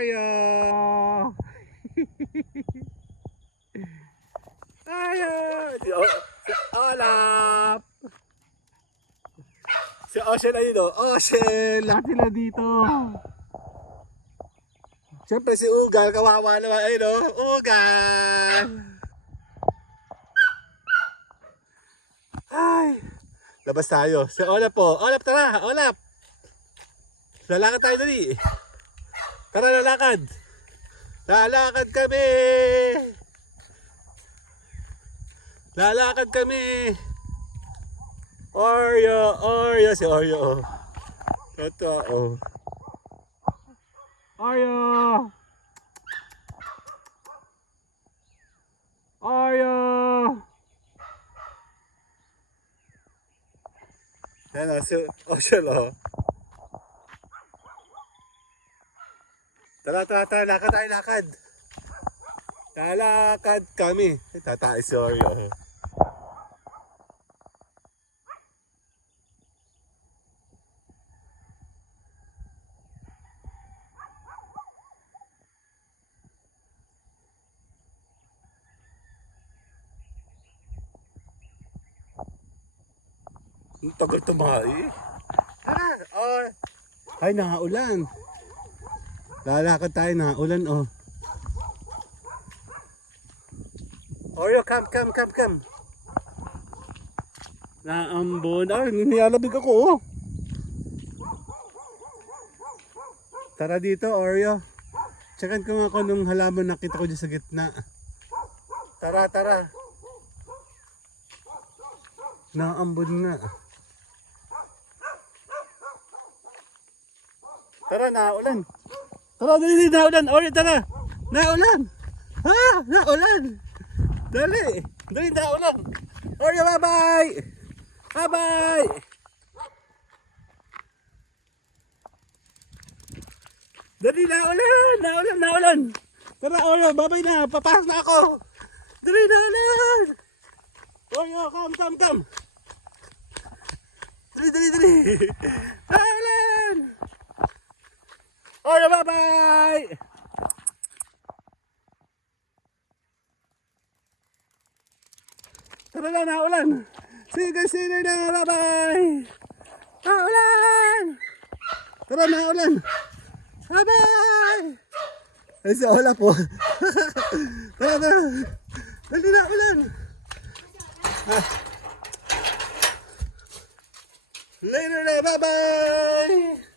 Oreo! Ayun! Si Olap! Si Ocean ayun o. Ocean! Lahat sila dito. Siyempre si Ugal, kawawa naman. Ayun o. Ugal! Ay! Labas tayo. Si Olap po. Olap tara! Olap! Lalakad tayo dali. Tara lalakad. Lalakad kami! Lalakad kami! Oreo! Oreo! Si Oreo! Totoo! Oreo! Oreo! Yan o, si Ocean o. Tara, tara, tara, lakad tayo, lakad. Lalakad kami. Tatay si Oreo. Ang tagal tumahi. Tara, oh. Ay, nakaulan. Lalakad tayo, nakaulan, oh. Oreo, come. Naambon. Ay, niyalabig ako, oh. Tara dito, Oreo. Tsakan ko nga ako nung halaman nakita ko dyan sa gitna. Tara, tara. Naambon nga. Tara, naulan. Tara, dali, naulan. Oreo, tara. Naulan. Ha? Naulan. Dali. Dali, naulan. Oreo, bye-bye. Bye-bye. Dali, naulan. Naulan. Tara, Oreo, bye-bye na. Papasok na ako. Dali, naulan. Oreo, come. Dali. Naulan. Oreo, bye-bye. Tara na, naulan. Sige na, bye-bye. Naulan. Tara, naulan. Bye-bye. Ay, si Ola po. Tara. Dali na, ulan. Later na, bye-bye.